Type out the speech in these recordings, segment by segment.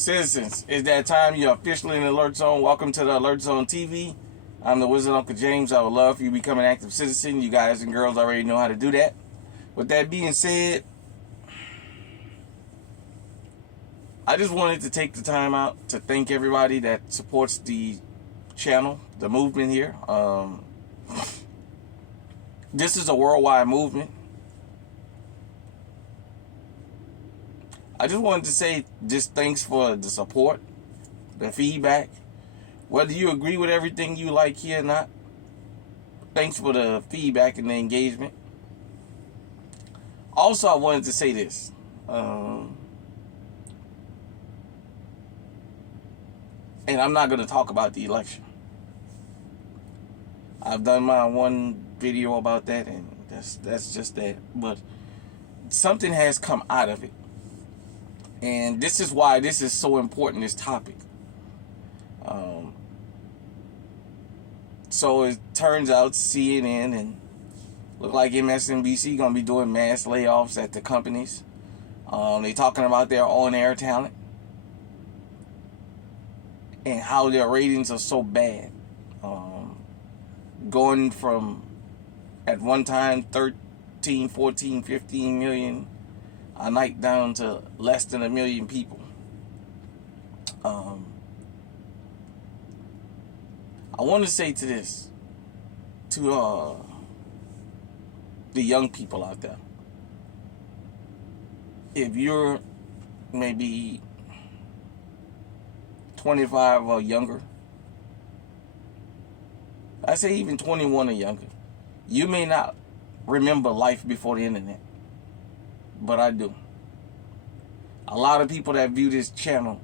Citizens, it's that time. You're officially in the Alert Zone. Welcome to the Alert Zone TV. I'm the Wizard Uncle James. I would love for you to become an active citizen. You guys and girls already know how to do that. With that being said, I just wanted to take the time out to thank everybody that supports the channel, the movement here. This is a worldwide movement. I just wanted to say just thanks for the support, the feedback. Whether you agree with everything you like here or not, thanks for the feedback and the engagement. Also, I wanted to say this. And I'm not going to talk about the election. I've done my one video about that, and that's just that. But something has come out of it. And this is why this is so important, this topic. So it turns out CNN and look like MSNBC going to be doing mass layoffs at the companies. They're talking about their on-air talent and how their ratings are so bad. Going from, at one time, 13, 14, 15 million a night down to less than 1 million people. I want to say to the young people out there. If you're maybe 25 or younger, I say even 21 or younger, you may not remember life before the internet, but I do. A lot of people that view this channel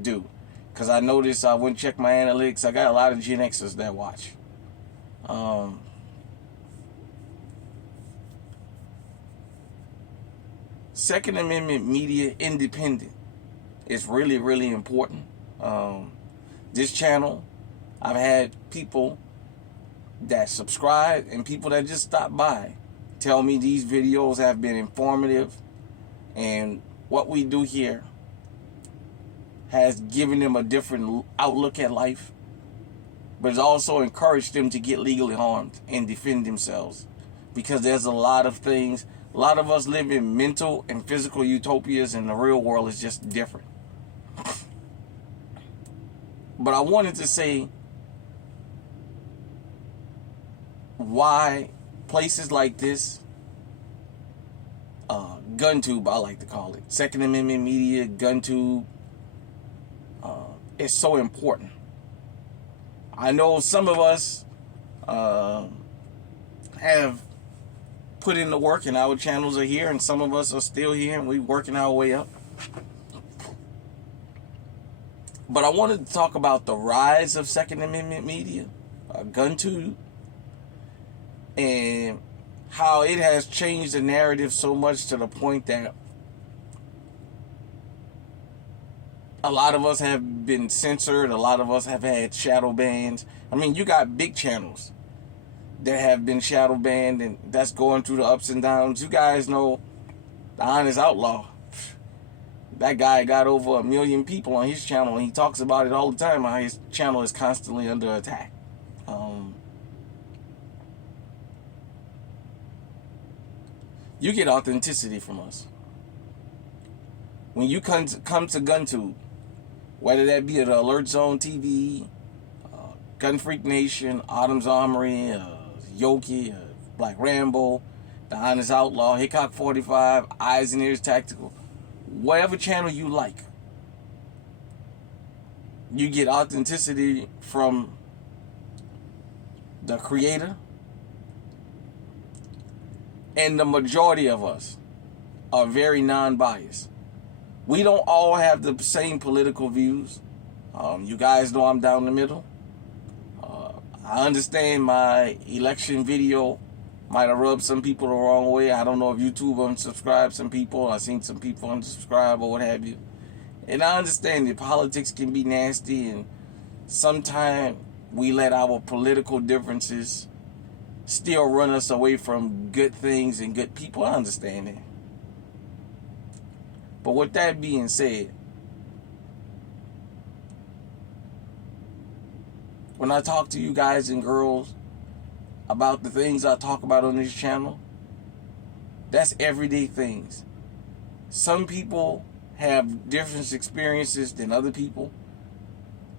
do. Because I noticed, I went and checked my analytics, I got a lot of Gen Xers that watch. Second Amendment media independent is really, really important. This channel, I've had people that subscribe and people that just stop by tell me these videos have been informative, and what we do here has given them a different outlook at life, but it's also encouraged them to get legally armed and defend themselves, because there's a lot of things. A lot of us live in mental and physical utopias, and the real world is just different. But I wanted to say why places like this, GunTube, I like to call it, Second Amendment media, GunTube, is so important. I know some of us have put in the work, and our channels are here, and some of us are still here, and we're working our way up. But I wanted to talk about the rise of Second Amendment media, GunTube, and how it has changed the narrative so much to the point that a lot of us have been censored. A lot of us have had shadow bans. I mean, you got big channels that have been shadow banned, and that's going through the ups and downs. You guys know The Honest Outlaw. That guy got over 1 million people on his channel, and he talks about it all the time, how his channel is constantly under attack. You get authenticity from us. When you come to GunTube, whether that be at Alert Zone TV, Gun Freak Nation, Autumn's Armory, Yoki, Black Rambo, The Honest Outlaw, Hickok 45, Eyes and Ears Tactical, whatever channel you like, you get authenticity from the creator. And the majority of us are very non-biased. We don't all have the same political views. You guys know I'm down the middle. I understand my election video might have rubbed some people the wrong way. I don't know if YouTube unsubscribed some people. I've seen some people unsubscribe or what have you. And I understand that politics can be nasty, and sometimes we let our political differences still run us away from good things and good people. I understand that. But with that being said, when I talk to you guys and girls about the things I talk about on this channel, that's everyday things. Some people have different experiences than other people.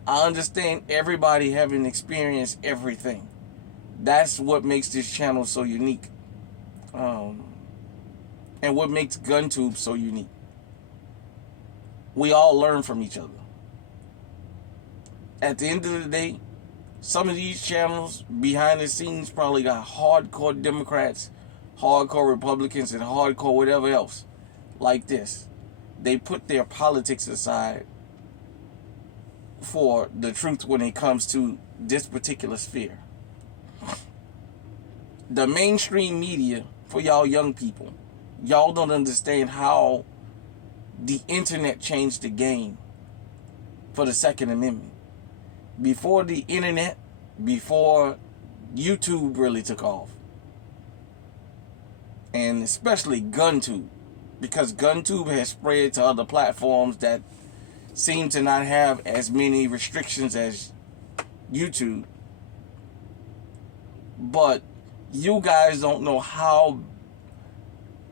I understand everybody haven't experienced everything. That's what makes this channel so unique. And what makes GunTube so unique. We all learn from each other. At the end of the day, some of these channels behind the scenes probably got hardcore Democrats, hardcore Republicans, and hardcore whatever else like this. They put their politics aside for the truth when it comes to this particular sphere. The mainstream media, for y'all young people, y'all don't understand how the internet changed the game for the Second Amendment. Before the internet, before YouTube really took off, and especially GunTube, because GunTube has spread to other platforms that seem to not have as many restrictions as YouTube. But you guys don't know how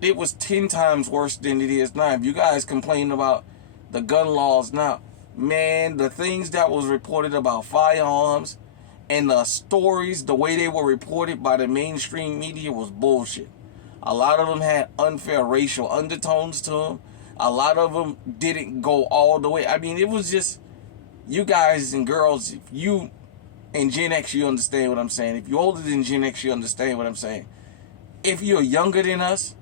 it was 10 times worse than it is now. If you guys complain about the gun laws now, man, the things that was reported about firearms and the stories, the way they were reported by the mainstream media was bullshit. A lot of them had unfair racial undertones to them. A lot of them didn't go all the way. I mean, it was just, you guys and girls, if you and Gen X, you understand what I'm saying. If you're older than Gen X, you understand what I'm saying. If you're younger than us,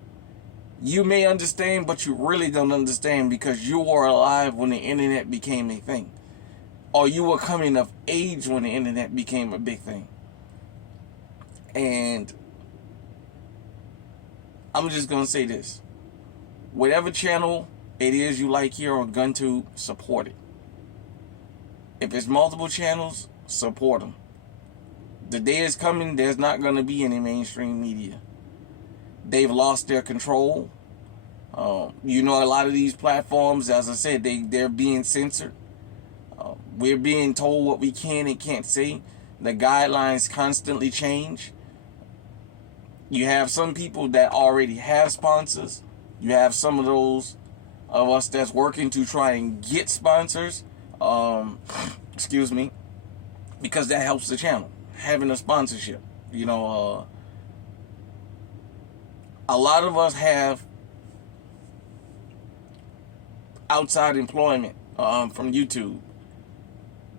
you may understand, but you really don't understand because you were alive when the internet became a thing. Or you were coming of age when the internet became a big thing. And I'm just going to say this. Whatever channel it is you like here on GunTube, support it. If it's multiple channels, support them. The day is coming, there's not going to be any mainstream media. They've lost their control. You know, a lot of these platforms, as I said, they're being censored. We're being told what we can and can't say. The guidelines constantly change. You have some people that already have sponsors. You have some of those of us that's working to try and get sponsors. Excuse me. Because that helps the channel. Having a sponsorship. You know, a lot of us have outside employment from YouTube.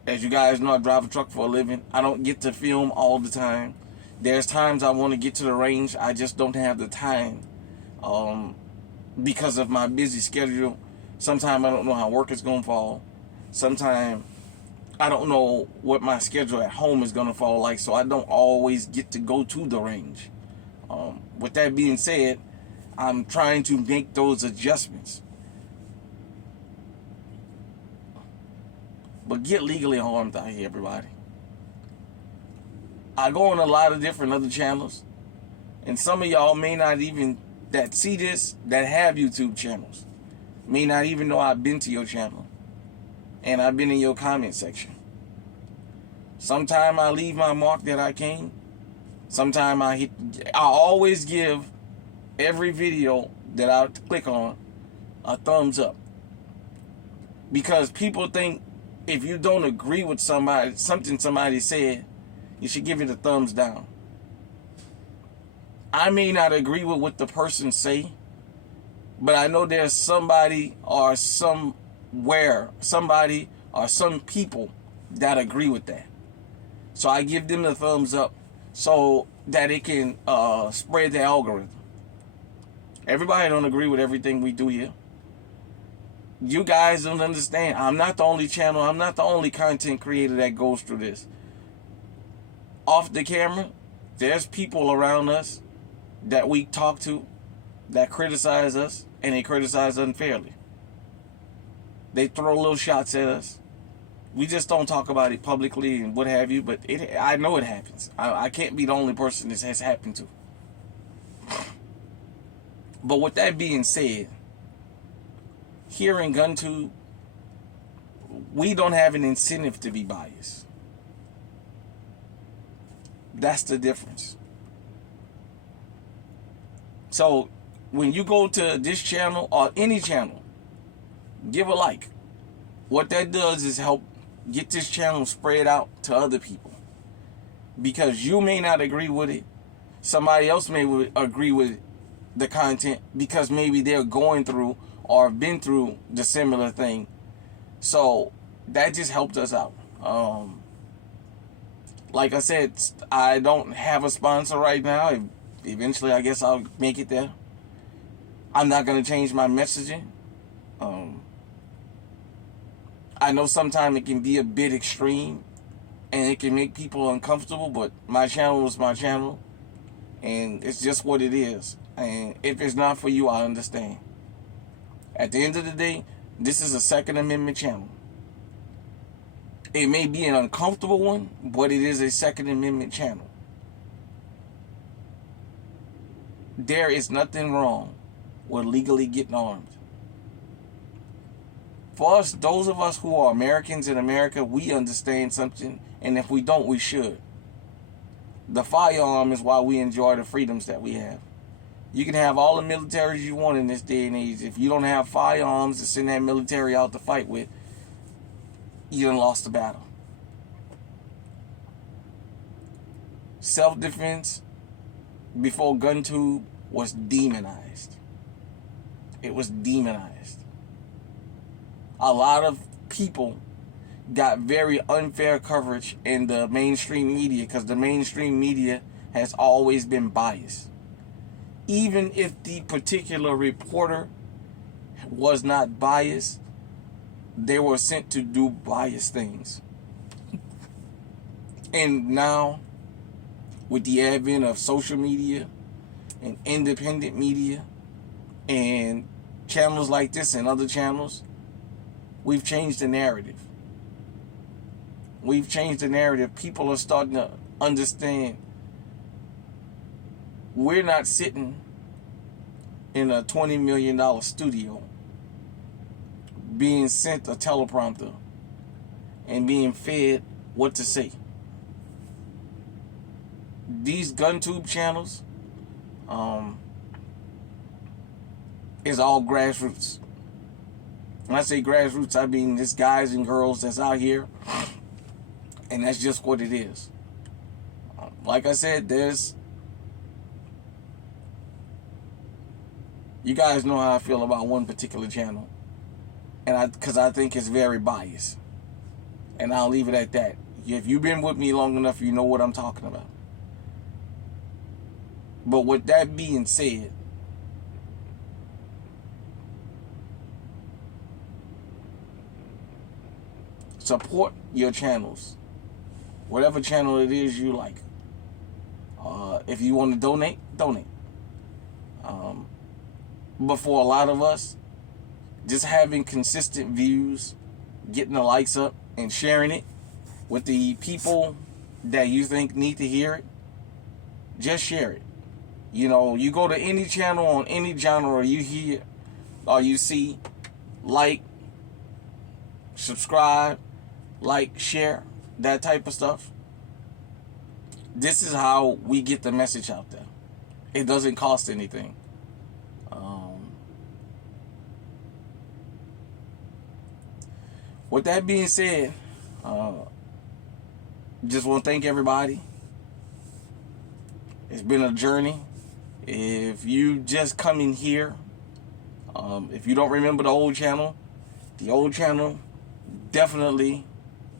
As you guys know, I drive a truck for a living. I don't get to film all the time. There's times I want to get to the range. I just don't have the time because of my busy schedule. Sometimes I don't know how work is going to fall. Sometimes I don't know what my schedule at home is going to fall like, so I don't always get to go to the range. With that being said, I'm trying to make those adjustments. But get legally armed out here, everybody. I go on a lot of different other channels, and some of y'all may not even that see this, that have YouTube channels, may not even know I've been to your channel, and I've been in your comment section. Sometime I leave my mark that I came. Sometime I always give every video that I click on a thumbs up, because people think if you don't agree with something somebody said, you should give it a thumbs down. I may not agree with what the person say, but I know there's somebody or somewhere, somebody or some people that agree with that. So I give them the thumbs up so that it can spread the algorithm. Everybody don't agree with everything we do here. You guys don't understand. I'm not the only channel. I'm not the only content creator that goes through this. Off the camera, there's people around us that we talk to that criticize us, and they criticize unfairly. They throw little shots at us. We just don't talk about it publicly and what have you, but I know it happens. I can't be the only person this has happened to. But with that being said, here in GunTube, we don't have an incentive to be biased. That's the difference. So when you go to this channel or any channel, give a like. What that does is help get this channel spread out to other people. Because you may not agree with it. Somebody else may agree with the content because maybe they're going through or have been through the similar thing. So that just helped us out. Like I said, I don't have a sponsor right now. Eventually, I guess I'll make it there. I'm not going to change my messaging. I know sometimes it can be a bit extreme and it can make people uncomfortable, but my channel is my channel and it's just what it is. And if it's not for you, I understand. At the end of the day, this is a Second Amendment channel. It may be an uncomfortable one, but it is a Second Amendment channel. There is nothing wrong with legally getting armed. For us, those of us who are Americans in America, we understand something, and if we don't, we should. The firearm is why we enjoy the freedoms that we have. You can have all the militaries you want in this day and age. If you don't have firearms to send that military out to fight with, you done lost the battle. Self-defense before GunTube was demonized. It was demonized. A lot of people got very unfair coverage in the mainstream media because the mainstream media has always been biased. Even if the particular reporter was not biased, they were sent to do biased things. And now, with the advent of social media and independent media and channels like this and other channels, we've changed the narrative. We've changed the narrative. People are starting to understand we're not sitting in a $20 million studio being sent a teleprompter and being fed what to say. These GunTube channels is all grassroots. When I say grassroots, I mean there's guys and girls that's out here, and that's just what it is. Like I said, you guys know how I feel about one particular channel, and because I think it's very biased, and I'll leave it at that. If you've been with me long enough, you know what I'm talking about. But with that being said, support your channels, whatever channel it is you like. If you want to donate. But for a lot of us, just having consistent views, getting the likes up, and sharing it with the people that you think need to hear it, just share it. You know, you go to any channel on any genre you hear or you see, like, subscribe, like, share, that type of stuff. This is how we get the message out there. It doesn't cost anything. With that being said, just want to thank everybody. It's been a journey. If you just come in here, if you don't remember the old channel definitely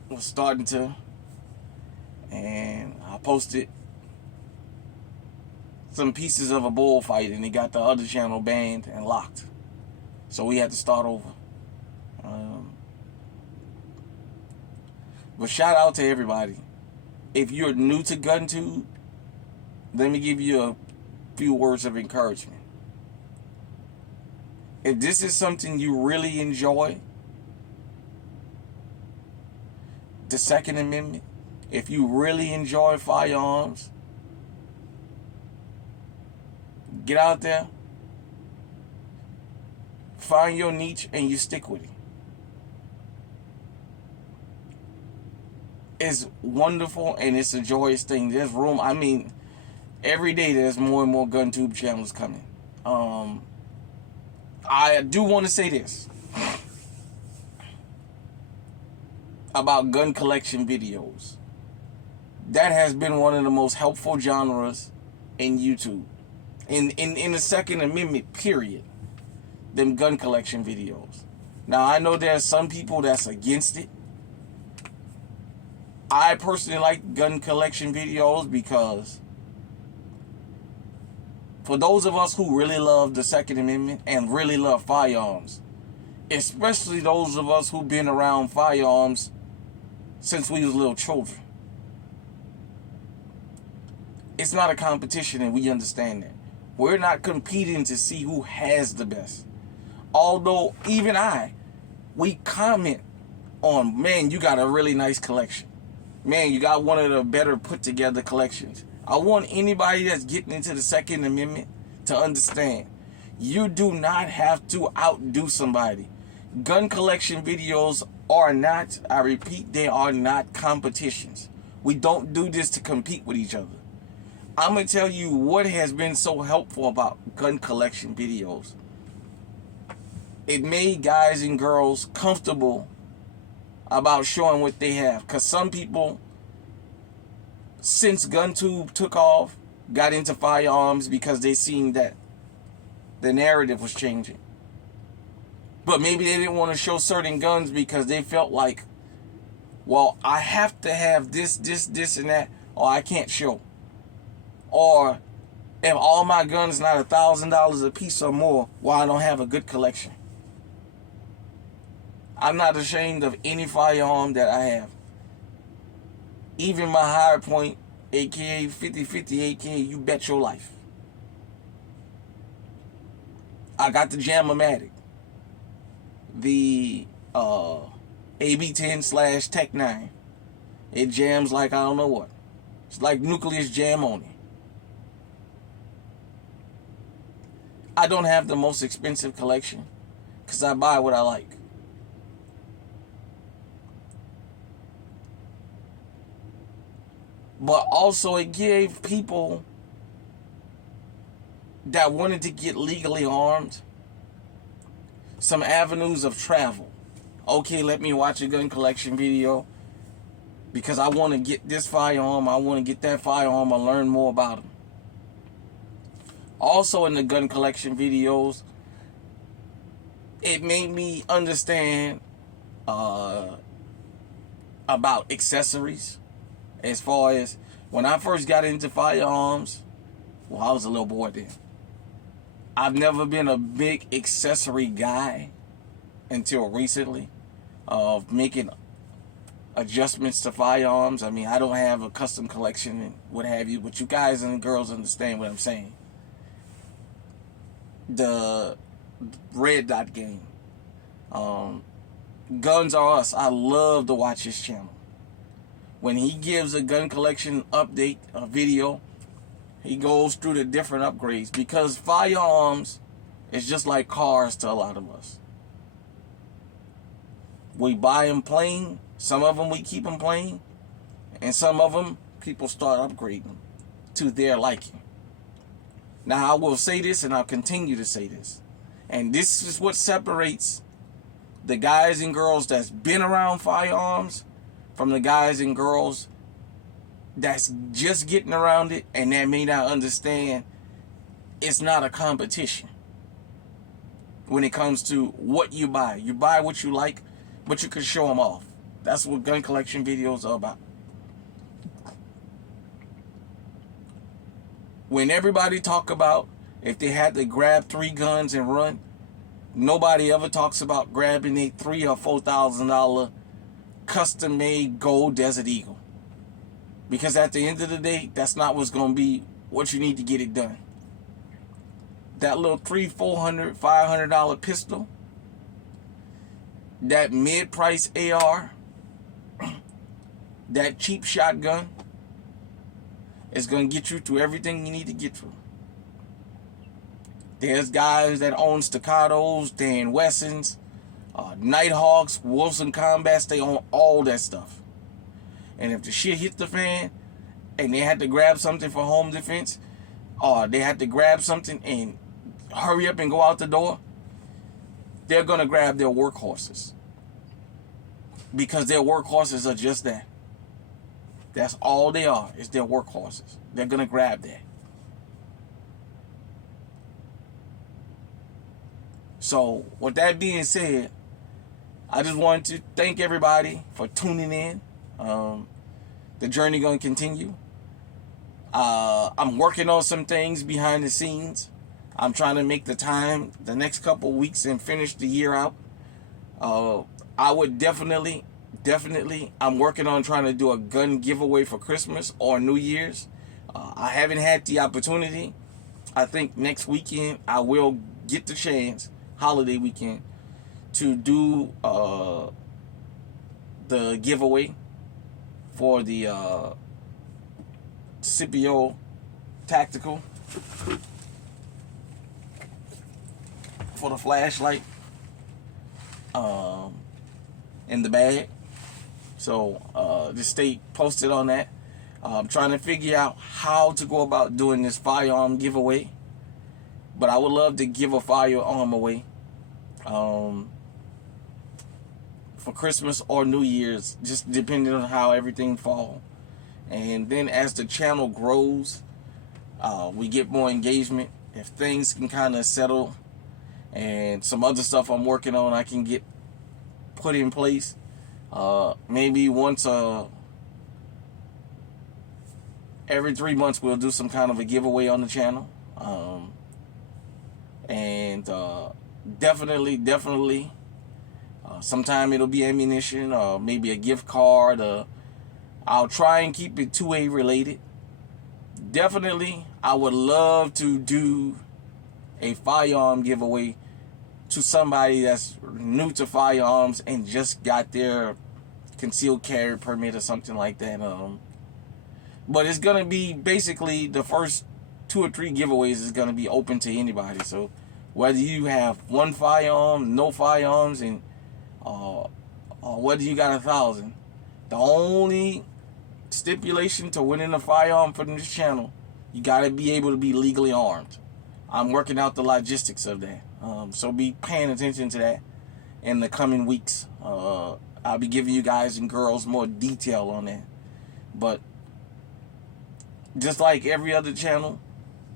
was starting to, and I posted some pieces of a bullfight and it got the other channel banned and locked. So we had to start over. But shout out to everybody. If you're new to GunTube, let me give you a few words of encouragement. If this is something you really enjoy, the Second Amendment, if you really enjoy firearms, get out there, find your niche, and you stick with it. is wonderful and it's a joyous thing. There's room. I mean, every day there's more and more GunTube channels coming. I do want to say this about gun collection videos. That has been one of the most helpful genres in YouTube. In the Second Amendment period, them gun collection videos. Now, I know there's some people that's against it. I personally like gun collection videos because for those of us who really love the Second Amendment and really love firearms, especially those of us who've been around firearms since we was little children, it's not a competition, and we understand that. We're not competing to see who has the best. Although, even we comment on, man, you got a really nice collection. Man, you got one of the better put together collections. I want anybody that's getting into the Second Amendment to understand, you do not have to outdo somebody. Gun collection videos are not, I repeat, they are not competitions. We don't do this to compete with each other. I'm going to tell you what has been so helpful about gun collection videos. It made guys and girls comfortable about showing what they have. Because some people, since GunTube took off, got into firearms because they seen that the narrative was changing. But maybe they didn't want to show certain guns because they felt like, well, I have to have this, and that, or I can't show. Or if all my guns not $1,000 a piece or more, well, I don't have a good collection. I'm not ashamed of any firearm that I have. Even my High Point, aka 50/50, aka you bet your life. I got the Jam-O-Matic, the AB-10/Tech-9. It jams like I don't know what. It's like Nucleus jam on it. I don't have the most expensive collection because I buy what I like. But also it gave people that wanted to get legally armed some avenues of travel. Okay, let me watch a gun collection video because I want to get this firearm, I want to get that firearm, I learn more about them. Also in the gun collection videos, it made me understand about accessories. As far as when I first got into firearms, well, I was a little boy then. I've never been a big accessory guy until recently, of making adjustments to firearms. I mean, I don't have a custom collection and what have you, but you guys and girls understand what I'm saying. The Red Dot game, Guns R Us, I love to watch his channel. When he gives a gun collection update, a video, he goes through the different upgrades, because firearms is just like cars to a lot of us. We buy them plain, some of them we keep them plain, and some of them people start upgrading to their liking. Now, I will say this, and I'll continue to say this, and this is what separates the guys and girls that's been around firearms from the guys and girls that's just getting around it and that may not understand. It's not a competition when it comes to what you buy. You buy what you like, but you can show them off. That's what gun collection videos are about. When everybody talk about if they had to grab 3 guns and run, nobody ever talks about grabbing a $3,000 or $4,000 custom-made gold Desert Eagle. Because at the end of the day, that's not what's going to be what you need to get it done. That little $300, $400, $500 pistol, that mid-price AR, that cheap shotgun, is going to get you through everything you need to get through. There's guys that own Staccatos, Dan Wessons, Nighthawks, Wilson Combats. They own all that stuff. And if the shit hits the fan and they had to grab something for home defense, or they had to grab something and hurry up and go out the door, they're going to grab their workhorses. Because their workhorses are just that. That's all they are, is their workhorses. They're going to grab that. So, with that being said, I just wanted to thank everybody for tuning in. The journey going to continue. I'm working on some things behind the scenes. I'm trying to make the time the next couple weeks and finish the year out. I would definitely, I'm working on trying to do a gun giveaway for Christmas or New Year's. I haven't had the opportunity. I think next weekend I will get the chance, holiday weekend, to do the giveaway for the Scipio Tactical for the flashlight in the bag. So just stay posted on that. I'm trying to figure out how to go about doing this firearm giveaway, but I would love to give a firearm away for Christmas or New Year's, just depending on how everything falls. And then as the channel grows, we get more engagement. If things can kind of settle and some other stuff I'm working on I can get put in place, maybe once every 3 months we'll do some kind of a giveaway on the channel. And definitely sometime it'll be ammunition or maybe a gift card. I'll try and keep it 2A related. Definitely, I would love to do a firearm giveaway to somebody that's new to firearms and just got their concealed carry permit or something like that. But it's going to be basically the first 2 or 3 giveaways is going to be open to anybody. So whether you have 1 firearm, no firearms, and or whether you got 1,000, the only stipulation to winning a firearm from this channel, you got to be able to be legally armed. I'm working out the logistics of that. So be paying attention to that in the coming weeks. I'll be giving you guys and girls more detail on that. But just like every other channel,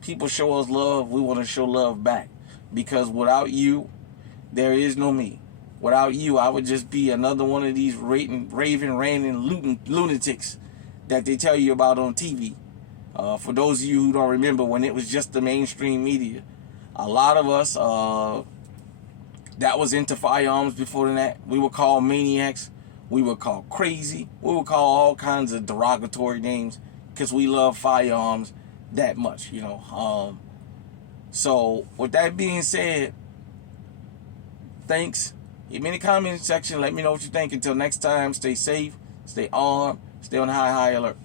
people show us love. We want to show love back. Because without you, there is no me. Without you, I would just be another one of these raving, ranting lunatics that they tell you about on TV. For those of you who don't remember, when it was just the mainstream media, a lot of us that was into firearms before that, we were called maniacs, we were called crazy, we were called all kinds of derogatory names because we love firearms that much, you know. So with that being said, thanks. Hit me in the comment section. Let me know what you think. Until next time, stay safe, stay armed, stay on high alert.